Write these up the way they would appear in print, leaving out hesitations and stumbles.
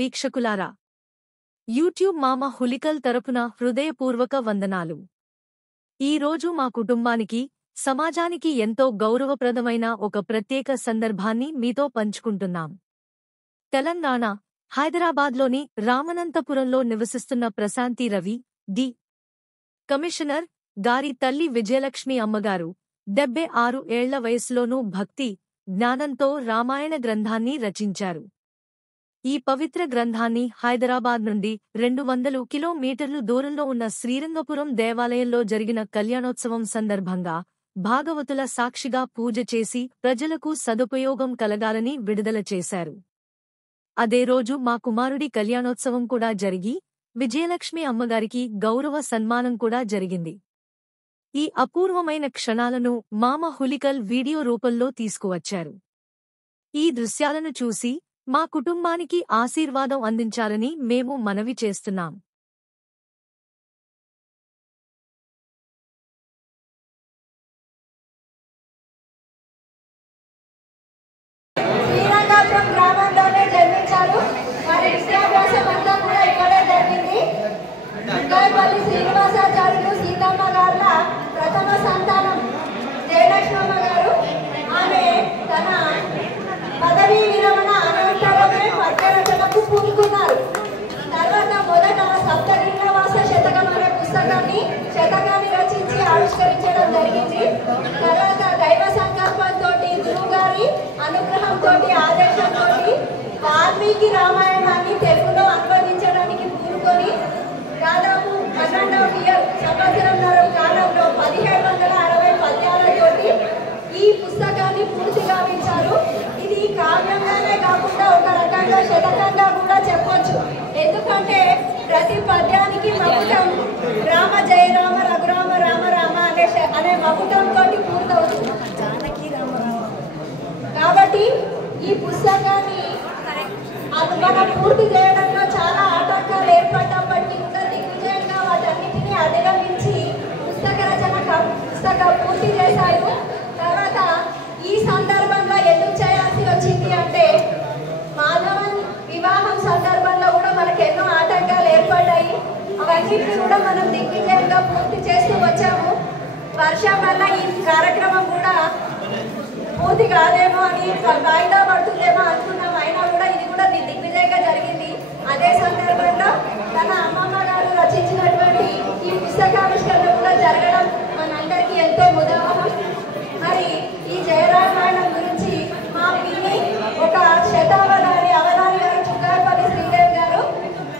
వీక్షకులారా, YouTube మామ హులికల్ తరపున హృదయపూర్వక వందనాలు. ఈ రోజు మా కుటుంబానికి, సమాజానికి ఎంతో గౌరవప్రదమైన ఒక ప్రత్యేక సందర్భాన్ని మీతో పంచుకుంటున్నాం. తెలంగాణ, హైదరాబాద్లోని రామనంతపురంలో నివసిస్తున్న ప్రశాంతి రవి, డి. కమిషనర్ గారి తల్లి విజయలక్ష్మి అమ్మగారు 76 ఏళ్ల వయసులోనూ భక్తి, జ్ఞానంతో రామాయణ గ్రంథాన్ని రచించారు. ఈ పవిత్ర గ్రంథాన్ని హైదరాబాద్ నుండి 200 కిలోమీటర్లు దూరంలో ఉన్న శ్రీరంగపురం దేవాలయంలో జరిగిన కళ్యాణోత్సవం సందర్భంగా భాగవతుల సాక్షిగా పూజ చేసి ప్రజలకు సదుపయోగం కలగాలని విడుదల చేశారు. అదే రోజు మా కుమారుడి కళ్యాణోత్సవం కూడా జరిగి విజయలక్ష్మి అమ్మగారికి గౌరవ సన్మానం కూడా జరిగింది. ఈ అపూర్వమైన క్షణాలను మామ హులికల్ వీడియో రూపంలో తీసుకువచ్చారు. ఈ దృశ్యాలను చూసి మా కుటుంబానికి ఆశీర్వాదం అందించాలని మేము మనవి చేస్తున్నాం. శ్రీరంగపురం గ్రామంలోనే జన్మించారు. వారి విద్యాభ్యాసం అంతా కూడా ఇక్కడే జరిగింది. దుర్గాపల్లి శ్రీనివాసాచార్యులు సీతమ్మ గారుల ప్రథమ సంతానం జయలక్ష్మమ్మ గారు. ఆమె తన పదవీ విరమణ అనంతరమే పద్యరచనకు పూనుకున్నారు. తర్వాత మొదట సప్తగిరివాస శతకం అనే శతకాన్ని రచించి ఆవిష్కరించడం జరిగింది. తర్వాత దైవ సంకల్పంతో, గురువుగారి అనుగ్రహంతో, ఆదేశంతో వాల్మీకి రామాయణాన్ని తెలుగులో అనువదించడానికి పూనుకొని దాదాపు 12 సంవత్సరంన్నర కాలంలో 1760 పద్యాలతోటి ఈ పుస్తకాన్ని పూర్తి గావించారు. ఇది కావ్యంగానే కాకుండా ఒక రకంగా శతకంగా కూడా చెప్పొచ్చు. ఎందుకంటే ప్రతి పద్యానికి మకుటం రామ జయ రామ రఘురామ రామ రామ అనే మకుటంతో పూర్తవుతుంది. కాబట్టి ఈ పుస్తకాన్ని మనం పూర్తి చేయడంలో చాలా ఆటంకాలు ఏర్పడ్డప్పటికీ కూడా దిగ్విజయంగా వాటన్నిటినీ అధిగమించి పుస్తకం పూర్తి చేశారు. తర్వాత ఈ సందర్భంలో ఎందుకు చేయాల్సి వచ్చింది అంటే, మాధవన్ వివాహం సందర్భంలో కూడా మనకు ఎన్నో ఆటంకాలు ఏర్పడ్డాయి. అవన్నిటిని కూడా మనం దిగ్విజయంగా పూర్తి చేస్తూ వచ్చాము. వర్షం వల్ల ఈ కార్యక్రమం కూడా పూర్తి కాదేమో అని వాయిదా పడుతుందేమో అనుకున్నాం. అయినా కూడా ఇది కూడా దిగ్విజయంగా జరిగింది. అదే సందర్భంలో తన అమ్మమ్మ గారు రచించినటువంటి ఈ పుస్తకావిష్కరణ కూడా జరగడం మనందరికీ ఎంతో ఉదాహరణ. మరి ఈ జయరామాయణం గురించి మా పిన్ని ఒక శతావధాని గారు చుక్కారపల్లి శ్రీదేవి గారు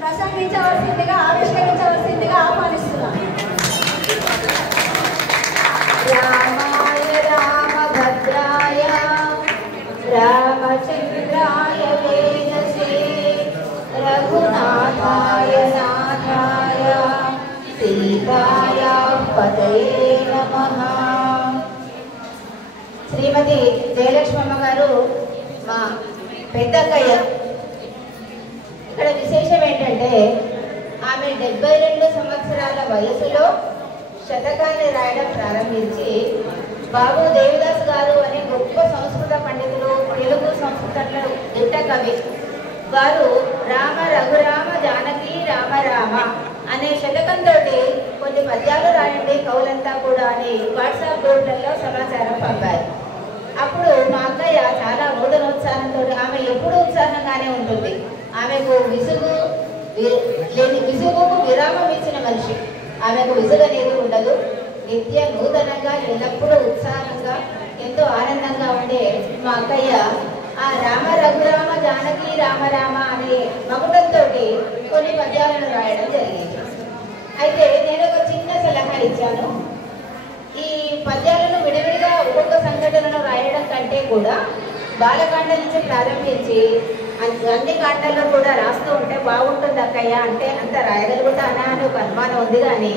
ప్రసంగించవలసిందిగా, ఆవిష్కరించవలసిందిగా ఆహ్వానిస్తున్నాం. రామభద్రాయ రామచంద్రాయ వేదసే రఘునాథాయ నాథాయ సీతాయ పతయే నమః. శ్రీమతి జయలక్ష్మమ్మ గారు మా పెద్దక్కయ్య. ఇక్కడ విశేషం ఏంటంటే, ఆమె 72 సంవత్సరాల వయసులో శతకాన్ని రాయడం ప్రారంభించి, బాబు దేవిదాస్ గారు అనే గొప్ప సంస్కృత పండితులు, తెలుగు సంస్కృతంలో దిట్ట కవి వారు రామ రఘురామ జానకి రామ రామ అనే శతకంతో కొన్ని పద్యాలు రాయండి కవులంతా కూడా అని వాట్సాప్ గ్రూప్లలో సమాచారం పంపారు. అప్పుడు మా అక్కయ్య చాలా నూతనోత్సాహంతో, ఆమె ఎప్పుడూ ఉత్సాహంగానే ఉంటుంది, ఆమెకు విసుగుకు విరామం ఇచ్చిన మనిషి, ఆమెకు విసుగు అనేది ఉండదు. నిత్య నూతనంగా, ఎల్లప్పుడూ ఉత్సాహంగా, ఎంతో ఆనందంగా ఉండే మా అక్కయ్య ఆ రామ రఘురామ జానకి రామ రామ అనే మకుటంతో కొన్ని పద్యాలను రాయడం జరిగింది. అయితే నేను ఒక చిన్న సలహా ఇచ్చాను. ఈ పద్యాలను విడివిడిగా ఒక్కొక్క సంఘటనను రాయడం కంటే కూడా బాలకాండ నుంచి ప్రారంభించి అన్ని కాండాల్లో కూడా రాస్తూ ఉంటే బాగుంటుంది అక్కయ్య అంటే అంత రాయగలుగుతానా అని ఒక అనుమానం ఉంది. కానీ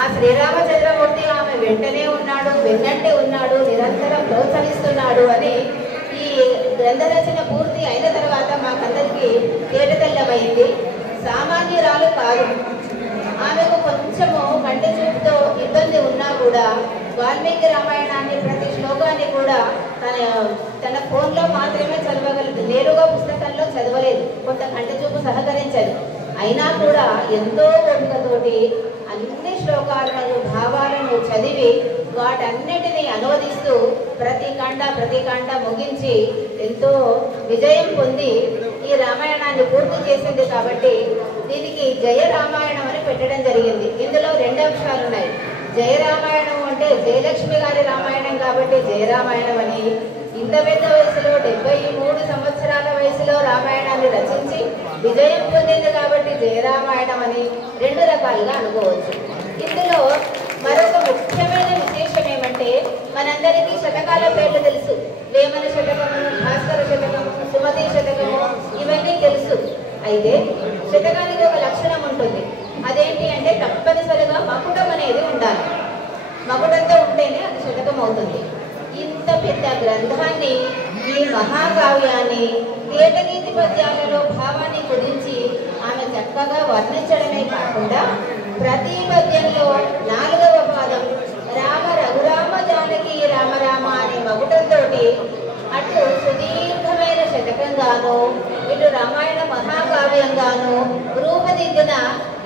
ఆ శ్రీరామచంద్రమూర్తి ఆమె వెంటనే ఉన్నాడు, వెన్నంటే ఉన్నాడు, నిరంతరం ప్రోత్సహిస్తున్నాడు అని ఈ గ్రంథ రచన పూర్తి అయిన తర్వాత మాకందరికీ తేటతెల్లమైంది. సామాన్యురాలు కాదు. ఆమెకు కొంచెము కంటి చూపుతో ఇబ్బంది ఉన్నా కూడా వాల్మీకి రామాయణాన్ని ప్రతి శ్లోకాన్ని కూడా తన ఫోన్లో మాత్రమే చదవగలదు. నేరుగా పుస్తకంలో చదవలేదు, కొంత కంటి చూపు సహకరించదు. అయినా కూడా ఎంతో ఓపికతోటి అన్ని శ్లోకాలను భావాలను చదివి వాటన్నిటినీ అనువదిస్తూ ప్రతి కాండ ముగించి ఎంతో విజయం పొంది ఈ రామాయణాన్ని పూర్తి చేసింది. కాబట్టి దీనికి జయ రామాయణం అని పెట్టడం జరిగింది. ఇందులో 2 అంశాలు ఉన్నాయి. జయ రామాయణం అంటే జయలక్ష్మి గారి రామాయణం కాబట్టి జయరామాయణం అని, ఇంత పెద్ద వయసులో 73 సంవత్సరాల వయసులో రామాయణాన్ని రచించి విజయం పొందింది కాబట్టి జయరామాయణం అని 2 రకాలుగా అనుకోవచ్చు. ఇందులో మరొక ముఖ్యమైన విశేషం ఏమంటే మనందరికీ శతకాల పేర్లు తెలుసు. వేమన శతకము, భాస్కర శతకము, సుమతి శతకము ఇవన్నీ తెలుసు. అయితే శతకానికి ఒక లక్షణం ఉంటుంది. అదేంటి అంటే తప్పనిసరిగా మకుటం అనేది ఉండాలి. మకుటంతో ఉంటేనే అది శతకం అవుతుంది. ఇంత పెద్ద గ్రంథాన్ని, ఈ మహాకావ్యాన్ని ఏటగీతి పద్యాలలో భావాన్ని కుదించి ఆమె చక్కగా వర్ణించడమే కాకుండా ప్రతి పద్యంలో 4వ పాదం రామ రఘురామ జానకి రామ రామ అనే మకుటంతో అటు సుదీర్ఘమైన శతకంగాను ఇటు రామాయణ మహాకావ్యంగాను రూపుదిద్దిన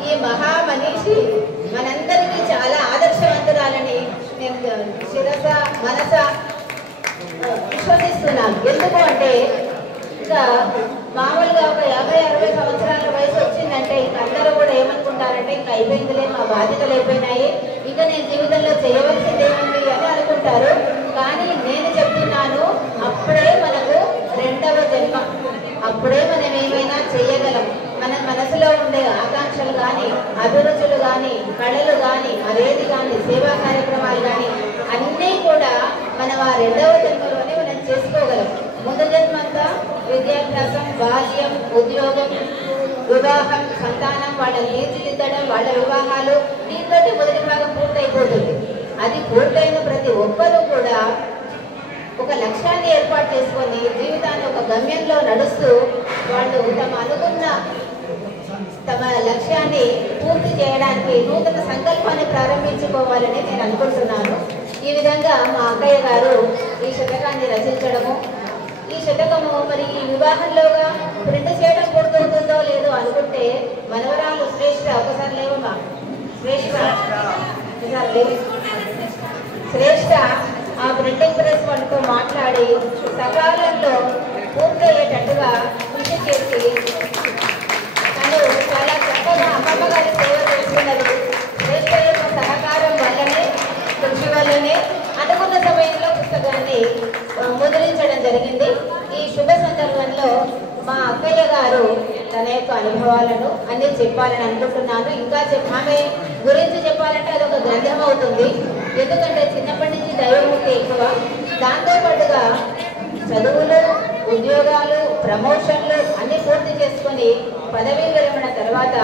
ఈ మహామనీషి మనందరికీ చాలా ఆదర్శవంతురాలని నేను శిరస మనస విశ్వసిస్తున్నాను. ఎందుకు అంటే ఇంకా మామూలుగా ఒక 50-60 సంవత్సరాల వయసు వచ్చిందంటే ఇంక అందరూ కూడా ఏమనుకుంటారంటే ఇంకా అయిపోయిందిలే, మా బాధ్యతలు అయిపోయినాయి, ఇక నేను జీవితంలో చేయవలసింది ఏముంది అని అనుకుంటారు. కానీ నేను చెప్తున్నాను, అప్పుడే మనకు 2వ జన్మ, అప్పుడే మనం ఏమైనా చేయగలం. మన మనసులో ఉండే ఆకాంక్షలు కానీ, అభిరుచులు కానీ, కళలు కానీ, మరేది కానీ, సేవా కార్యక్రమాలు కానీ అన్నీ కూడా మనం ఆ 2వ జన్మలోనే మనం చేసుకోగలం. ముందు జన్మంతా విద్యాభ్యాసం, బాల్యం, ఉద్యోగం, వివాహం, సంతానం, వాళ్ళని తీర్చిదిద్దడం, వాళ్ళ వివాహాలు, దీంతో మొదటి భాగం పూర్తయిపోతుంది. అది పూర్తయిన ప్రతి ఒక్కరూ కూడా ఒక లక్ష్యాన్ని ఏర్పాటు చేసుకొని జీవితాన్ని ఒక గమ్యంలో నడుస్తూ వాళ్ళు తమ లక్ష్యాన్ని పూర్తి చేయడానికి నూతన సంకల్పాన్ని ప్రారంభించుకోవాలని నేను అనుకుంటున్నాను. ఈ విధంగా మా అక్కయ్య గారు ఈ శతకాన్ని రచించడము, ఈ శతకము మరి ఈ వివాహంలోగా ప్రింట్ చేయడం పూర్తవుతుందో లేదో అనుకుంటే మనవరాలు శ్రేష్ఠ, ఒకసారి లేవమ్మా, శ్రేష్ఠ ఆ ప్రింటింగ్ ప్రెస్ వాళ్ళతో మాట్లాడి సకాలంలో పూర్తయ్యేటట్టుగా కృషి చేసి తను చాలా చక్కగా అమ్మమ్మ గారి సేవ చేస్తున్నది. శ్రేష్ఠ యొక్క సహకారం వల్లనే, కృషి వల్లనే అనుకున్న సమయంలో పుస్తకాన్ని ముద్రించడం జరిగింది. ఈ శుభ సందర్భంలో మా అక్కయ్య గారు తన యొక్క అనుభవాలను అన్ని చెప్పాలని అనుకుంటున్నాను. ఇంకా ఆమె గురించి చెప్పాలంటే అదొక గ్రంథం అవుతుంది. ఎందుకంటే చిన్నప్పటి నుంచి దైవభక్తి ఎక్కువ. దాంతోపాటుగా చదువులు, ఉద్యోగాలు, ప్రమోషన్లు అన్ని పూర్తి చేసుకొని పదవీ విరమణ తర్వాత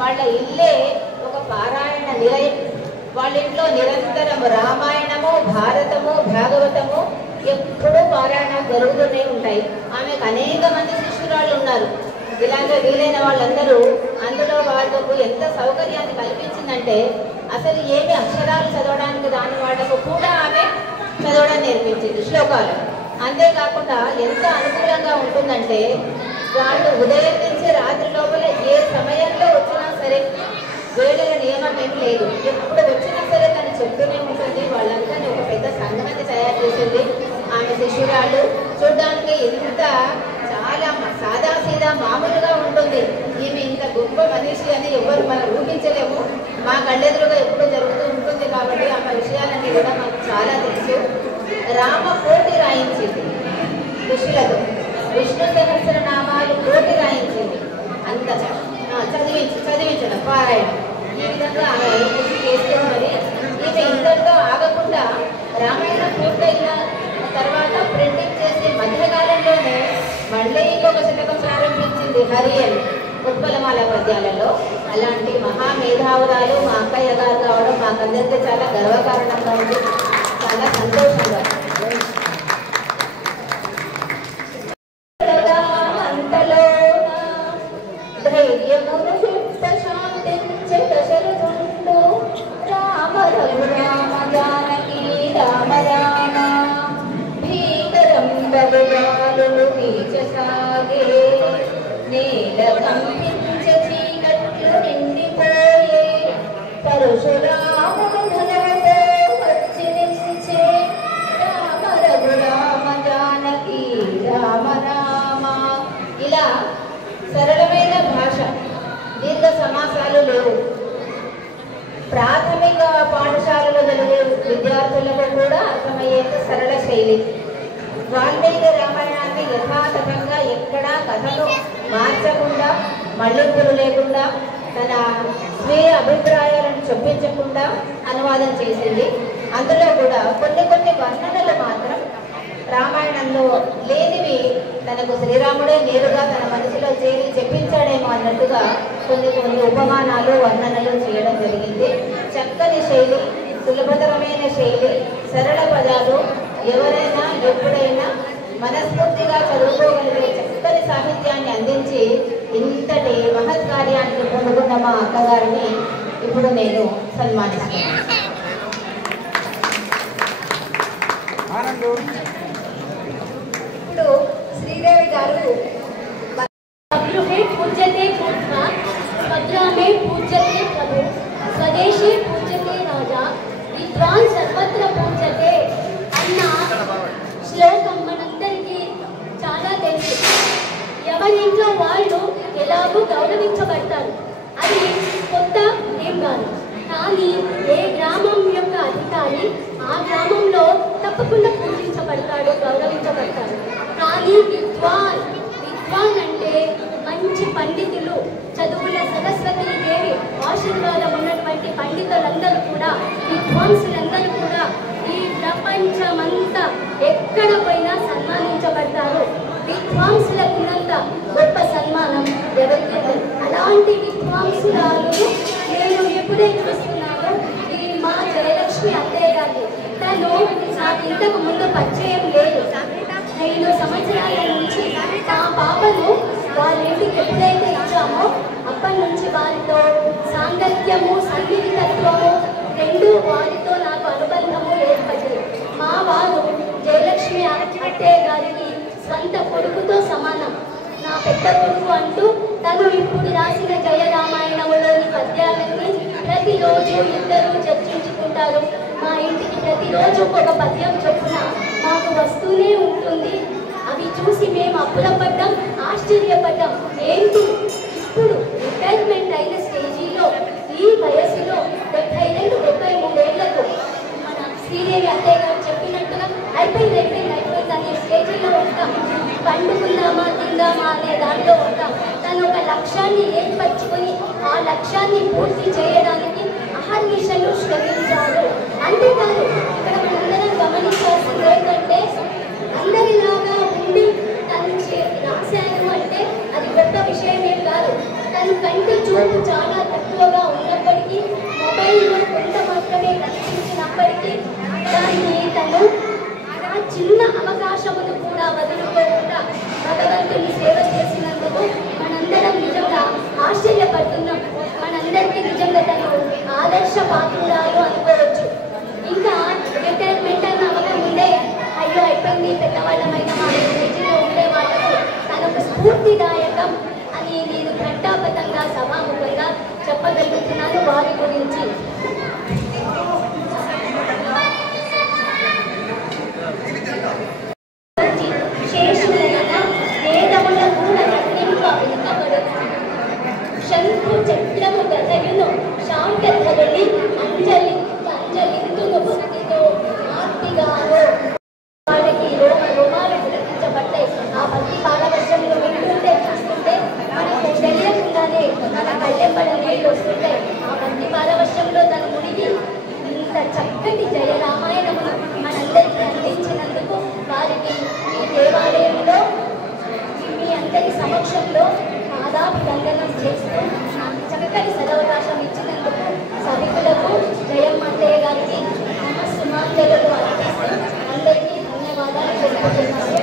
వాళ్ళ ఇల్లే ఒక పారాయణ నిలయం. వాళ్ళ ఇంట్లో నిరంతరం రామాయణము, భారతము, భాగవతము ఎప్పుడూ పారాయణాలు జరుగుతూనే ఉంటాయి. ఆమెకు అనేక మంది శిష్యురాళ్ళు ఉన్నారు. ఇలాగే వీలైన వాళ్ళందరూ అందులో వాళ్ళకు ఎంత సౌకర్యాన్ని కల్పించిందంటే అసలు ఏమి అక్షరాలు చదవడానికి రాని వాళ్ళకు కూడా ఆమె చదవడం నేర్పించింది, శ్లోకాలు. అంతేకాకుండా ఎంత అనుకూలంగా ఉంటుందంటే వాళ్ళు ఉదయం నుంచి రాత్రి లోపల ఏ సమయంలో వచ్చినా సరే వేళల నియమం ఏం లేదు. ఎప్పుడు వచ్చినా సరే తను చెప్తూనే ఉంటుంది. వాళ్ళందరినీ ఒక పెద్ద సంఘాన్ని తయారు చేసింది. ఆమె శిష్యురాళ్ళు చూడడానికి ఎంత చాలా సాదాసీదా మామూలుగా ఉంటుంది. ఈమె ఇంత గొప్ప మనిషి అని ఎవరు మనం ఊహించలేము. మా కళ్ళెదురుగా ఎప్పుడు జరుగుతూ ఉంటుంది కాబట్టి ఆమె విషయాలన్నీ కూడా మాకు చాలా తెలుసు. రామ కోటి రాయించింది ఋషులతో, విష్ణు సహస్రనామాలు కోటి రాయించింది. అంత చదివించడం పారాయణం. ఈ విధంగా ఆమె కృషి చేస్తున్నది. ఈమె ఇంతటితో ఆగకుండా రామాయణం పూర్తయిన తర్వాత ప్రింటింగ్ చేసి మధ్యకాలంలోనే మళ్ళీ ఇంకొక శతకం ప్రారంభించింది హరియల్ ఉత్పలమాల పద్యాలలో. అలాంటి మహామేధావురాలు మా అక్కయ్య గారు కావడం మాకందరికీ చాలా గర్వకారణంగా ఉంది, చాలా సంతోషంగా. ధైర్యమును చిత్త శాంతించే దశరథుండు రామ రఘురామ జానకి పరశురాముడునతో వచ్చి నిలిచే రామ రఘురామ జానకి రామ రామ. ఇలా సరళమైన భాష, దీర్ఘ సమాసాలు లేవు. ప్రాథమిక పాఠశాలలో చదివే విద్యార్థులకు కూడా అర్థమయ్యేంత సరళ శైలి. వాల్మీకి రామాయణాన్ని యథాతథంగా ఎక్కడా కథను మార్చకుండా, మళ్ళింపులు లేకుండా, తన స్వీయ అభిప్రాయాలను చొప్పించకుండా అనువాదం చేసింది. అందులో కూడా కొన్ని వర్ణనలు మాత్రం రామాయణంలో లేనివి తనకు శ్రీరాముడే నేరుగా తన మనసులో చేరి చెప్పించాడేమో అన్నట్టుగా కొన్ని ఉపమానాలు, వర్ణనలు చేయడం జరిగింది. చక్కని శైలి, సులభతరమైన శైలి, సరళ పదాలు, ఎవరైనా ఎప్పుడైనా మనస్ఫూర్తిగా చదువుకోగలిగే చక్కని సాహిత్యాన్ని అందించి ఇంతటి మహత్ కార్యానికి పొందుకున్న మా అక్కగారిని ఇప్పుడు నేను సన్మానిస్తాను. ఇప్పుడు శ్రీదేవి గారు पूज्यते पूर्वा भद्रा में पूज्यते प्रभु स्वदेशी पूज्यते राजा विद्वान सर्वत्र पूज्यते అన్న శ్లోకం మనందరికీ చాలా తెలుసు. ఎవరింట్లో వాళ్ళు ఎలాగో గౌరవించబడతారు, అది కొత్త ఏం కాదు. కానీ ఏ గ్రామం యొక్క అధికారి ఆ గ్రామంలో తప్పకుండా పూజించబడతాడు, గౌరవించబడతాడు. కానీ విద్వాన్ అంటే మంచి పండితులు, చదువుల సరస్వతీ దేవి ఆశీర్వాదం ఉన్నటువంటి పండితులందరూ కూడా, విద్వాంసులందరూ కూడా ఈ ప్రపంచమంతా ఎక్కడ పోయినా సన్మానించబడతారు. విద్వాంసులకు ఉన్నంత గొప్ప సన్మానం ఎవరికి లేదు. అలాంటి విద్వాంసురాలు నేను ఎప్పుడే చూస్తున్నాను ఈ మా జయలక్ష్మి అత్తయ్య గారి. తను నాకు ఇంతకు ముందు పరిచయం లేదు. 5 సంవత్సరాల నుంచి ఆ పాపను వాళ్ళ ఇంటికి ఎప్పుడైతే ఇచ్చామో అప్పటి నుంచి వారితో సాంగత్యము, సన్నిహితత్వము రెండు వారితో నాకు అనుబంధము ఏర్పడ్డది. మా వారు జయలక్ష్మి అత్తయ్య గారికి స్వంత కొడుకుతో సమానం, నా పెద్ద కొడుకు అంటూ తను ఇప్పుడు రాసిన జయ రామాయణంలోని పద్యాలన్నీ ప్రతిరోజు ఇద్దరు చర్చించుకుంటారు. మా ఇంటికి ప్రతిరోజు ఒక పద్యం చొప్పున మాకు వస్తూనే ఉంటుంది. అవి చూసి మేము అప్పులపడ్డాం, ఆశ్చర్యపడ్డాం. ఏంటి ఇప్పుడు రిటైర్మెంట్ అయిన స్టేజీలో ఈ వయసులో 72-73 ఏళ్లకు మన శ్రీదేవి అత్తయ్య గారు చెప్పినట్టుగా అయిపోయింది అనే స్టేజీలో ఉంటాం. పండుకుందామా తిందామా అనే దాంట్లో ఉంటాం. తను ఒక లక్ష్యాన్ని ఏర్పరచుకొని ఆ లక్ష్యాన్ని పూర్తి చేయడానికి అహర్నిశలు శ్రమించారు. అంతేకాదు ఇక్కడ మనందరం గమనించాల్సింది ఏంటంటే, అందరిలాగా ఉండి తను రాశాను అంటే అది గొప్ప విషయమే కాదు. తను కంటి చూపు చాలా తక్కువగా ఉన్నప్పటికీ, మొబైల్లో కొంత మాత్రమే కనిపించినప్పటికీ దాన్ని తను ఆ చిన్న అవకాశమును కూడా వదులుకోకుండా భగవంతుని సేవ చేసినందుకు మనందరం నిజంగా ఆశ్చర్యపడుతున్నాం. మనందరికీ నిజంగా తను ఆదర్శ పాత్రురాలు అనుకోవచ్చు. ఇంకా రిటైర్మెంట్ అన్న అవకాశం ఉండే, అయ్యో అయిపోయింది పెద్దవాళ్ళమైన మా స్టేజీలో ఉండే వాళ్ళకు తనొక స్ఫూర్తిదాయకం అని నేను ఘంటాపథంగా సభాముఖంగా చెప్పగలుగుతున్నాను వారి గురించి. శేషులైన వేదముల కూడా నింపబడు శంకు చక్రము గతయును శాంతధరుని అంజలింతును భక్తితో ఆర్తిగాను వాళ్ళకి రోమాలు గుర్తించబడ్డాయి. ఆ భక్తి పాలవర్షంలో వింటుంటే చూస్తుంటే మనకు తెలియకుండానే మన కళ్ళెంబడ నీళ్ళు వస్తుంటాయి. ఆ భక్తి పాలవర్షంలో తన మునిగి ఇంత చక్కటి జయ రామాయణమును మనందరికీ అందించినందుకు వారికి ఈ దేవాలయంలో మీ అందరి సమక్షంలో పాదాభివందనం చేస్తూ నాకు చక్కటి సదవకాశం ఇచ్చినందుకు సభికులకు జయమ్మ అత్తయ్య గారికి నమస్సుమాంజలు అర్పిస్తూ అందరికీ ధన్యవాదాలు తెలుపుతున్నాను.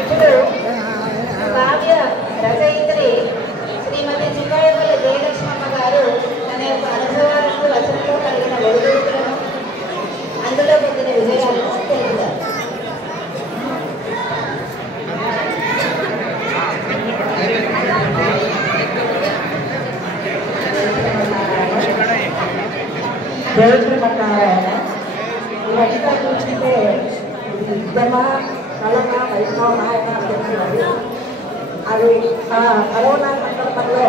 ఇప్పుడు కావ్య రచయిత్రి శ్రీమతి చిక్కాయపల్లి జయలక్ష్మమ్మ గారు తన యొక్క అనుభవాలను, రచనలో కలిగిన ఒడిదుడుకులను, అందులో పొందిన విజయాలను తెలుపుతారు. శ్రీమన్నారాయణ. ఇవంతా చూస్తుంటే ఉద్యమ కళన వైష్ణవ నాయన తెలిసినది. అది ఆ కరోనా సందర్భంలో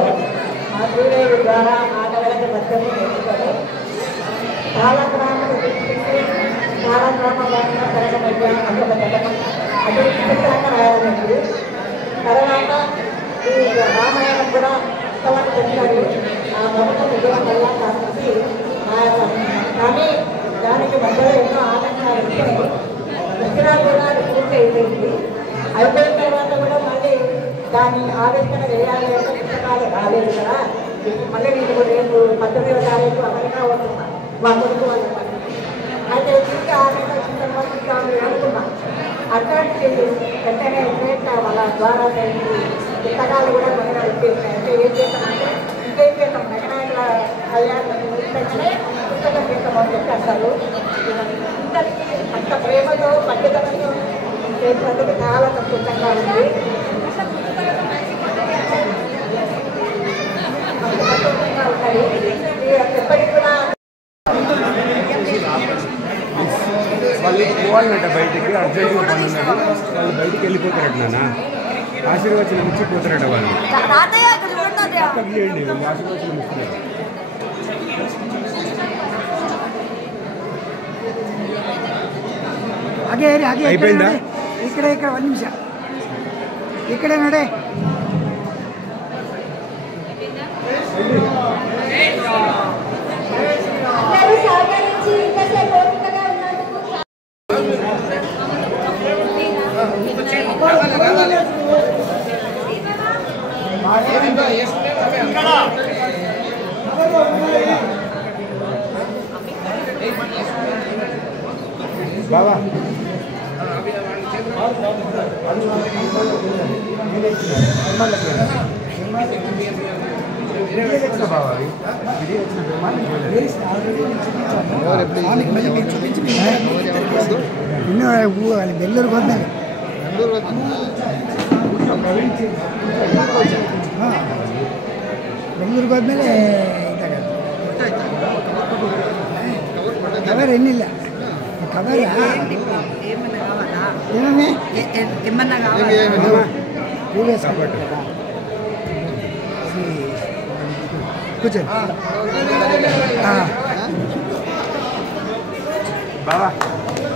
మా శ్రీదేవి ద్వారా ఆటగాళ్ళకి మధ్యలో నేర్చుకొని చాలా గ్రామాలు తీసుకుంటే చాలా గ్రామాలను పెరగమయ్యా అభివృద్ధి శాఖ రాయాలండి. తర్వాత ఈ రామాయణం కూడా ఉత్సవాన్ని పెట్టారు. ఆ మొదట విజయం వల్ల కాబట్టి కానీ దానికి మధ్యలో ఎన్నో ఆటంకాలు ఉంటాయి. దసరా కూడా అది పూర్తి అయిపోయింది. అయిపోయిన తర్వాత కూడా మళ్ళీ దాన్ని ఆవిష్కరణ చేయాలి అంటే పుస్తకాలు రాలేదు కదా. మళ్ళీ నేను రేపు 18వ తారీఖు అమెరికా వస్తున్నా వాళ్ళకు అయితే ఇంకా ఆమె వచ్చిన తర్వాత ఇంకా అనుకున్నాం. అట్లాంటి వెంటనే వాళ్ళ ద్వారా పుస్తకాలు కూడా బాగా వచ్చేసాయి. అంటే ఏం చేస్తామంటే ఇంకేం చేస్తాం నగరాల కళ్యాణం పుస్తకం చేస్తామని చెప్పి అసలు అందరికీ అంత ప్రేమతో పట్టుదలతో చేసినందుకు చాలా సంతోషంగా ఉంది. సంతోషంగా ఉన్నాయి. ఎప్పటికి కూడా వాళ్ళు పోవాలంట బయటికి, అర్జెంట్గా పని ఉన్నది. వాళ్ళు బయటికి వెళ్ళిపోతారట నాన్న. ఆశీర్వచనం ఇచ్చి పోతారట వాళ్ళు. లేండి ఆశీర్వచనం ఇస్తున్నారు. అయిపోయిందా? ఇక్కడ 1 నిమిషం ఇక్కడే నడే. అందరూ సహకరించి ఇంతసేపు ఓపికగా ఉన్నందుకు బాబా బెంగళూరు పోతున్నాయి. బెంగళూರು ಹೋದ್ಮೇಲೆ ಕವರ್ ಏನಿಲ್ಲ ಕವರ್ కూర్చోండి. బాబా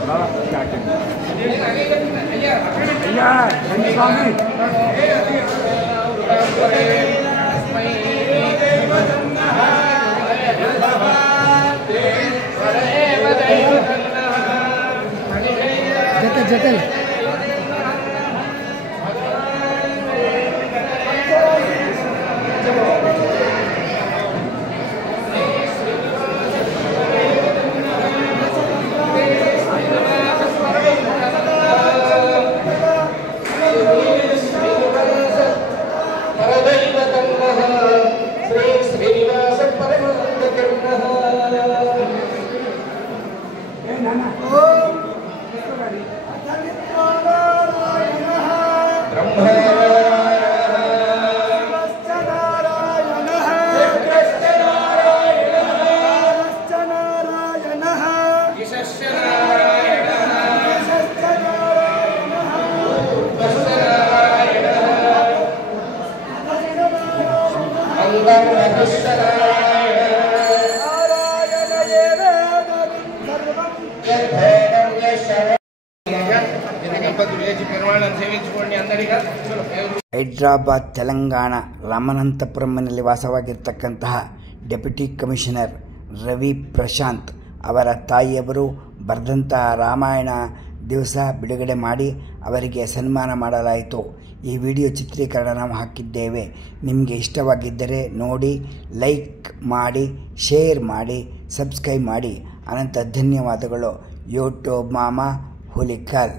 బాబా అయ్యా రండి స్వామి. జతలు ಹೈದರಾಬಾದ್ ತೆಲಂಗಾಣ ರಾಮನಂತಪುರಂನಲ್ಲಿ ವಾಸವಾಗಿರ್ತಕ್ಕಂತಹ ಡೆಪ್ಯೂಟಿ ಕಮಿಷನರ್ ರವಿ ಪ್ರಶಾಂತ್ ಅವರ ತಾಯಿಯವರು ಬರೆದಂತಹ ರಾಮಾಯಣ ದಿವಸ ಬಿಡುಗಡೆ ಮಾಡಿ ಅವರಿಗೆ ಸನ್ಮಾನ ಮಾಡಲಾಯಿತು. ಈ ವಿಡಿಯೋ ಚಿತ್ರೀಕರಣ ನಾವು ಹಾಕಿದ್ದೇವೆ. ನಿಮಗೆ ಇಷ್ಟವಾಗಿದ್ದರೆ ನೋಡಿ, ಲೈಕ್ ಮಾಡಿ, ಶೇರ್ ಮಾಡಿ, ಸಬ್ಸ್ಕ್ರೈಬ್ ಮಾಡಿ. ಅನಂತ ಧನ್ಯವಾದಗಳು. ಯೂಟ್ಯೂಬ್ ಮಾಮ ಹುಲಿಕಲ್.